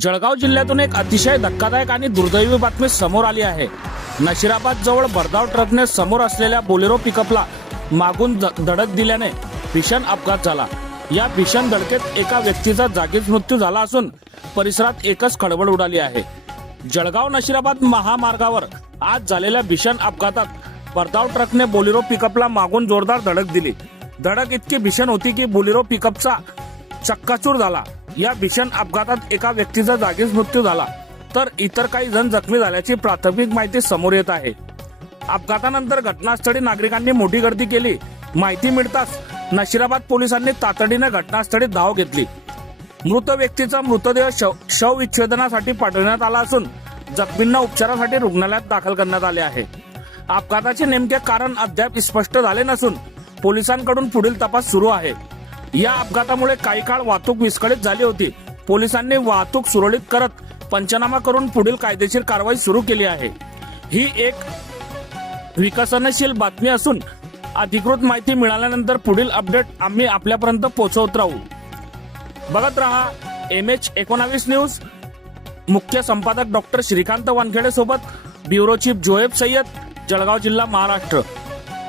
जळगाव जिल्ह्यातून एक अतिशय धक्कादायक आणि दुर्दैवी बातमी समोर आली आहे। नशिराबाद जवळ भरधाव ट्रकने समोर असलेल्या बोलेरो पिकअपला मागून धडक दिल्याने भीषण अपघात झाला। या भीषण धडकेत एका व्यक्तीचा जागीच मृत्यू झाला असून परिसरात एकच खळबळ उडाली आहे। जळगाव नशिराबाद महामार्गावर आज झालेल्या भीषण अपघातात भरधाव ट्रकने बोलेरो पिकअपला मागून जोरदार धडक दिली। धडक इतकी भीषण होती की बोलेरो पिकअपचा चक्काचूर झाला। या भीषण अपघातात एका व्यक्तीचा जागीच मृत्यू झाला तर इतर काही जण जखमी झाल्याची प्राथमिक माहिती समोर येत आहे। अपघातानंतर घटनास्थळी नागरिकांनी मोठी गर्दी केली। माहिती मिळताच नशिराबाद पोलिसांनी तातडीने घटनास्थळी धाव घेतली। मृत व्यक्तीचा मृतदेह शव विच्छेदनासाठी पाठवण्यात आला असून जखमींना उपचारासाठी रुग्णालयात दाखल करण्यात आले आहे। अपघाताचे नेमके कारण अद्याप स्पष्ट झाले नसून पोलिसांकडून पुढील तपास सुरू आहे। या अपघातामुळे काही काळ वाहतूक विस्कळीत झाली होती। पोलिसांनी वाहतूक सुरळीत करत पंचनामा करून पुढील कायदेशीर कारवाई सुरू केली आहे। ही एक विकसनशील बातमी असून अधिकृत माहिती मिळाल्यानंतर पुढील अपडेट आम्ही आपल्यापर्यंत पोहोचवत राहू। बघत रहा MH19 न्यूज। मुख्य संपादक डॉक्टर श्रीकांत वानखेडे सोबत ब्युरो चीफ जोएब सय्यद, जळगाव जिल्हा, महाराष्ट्र।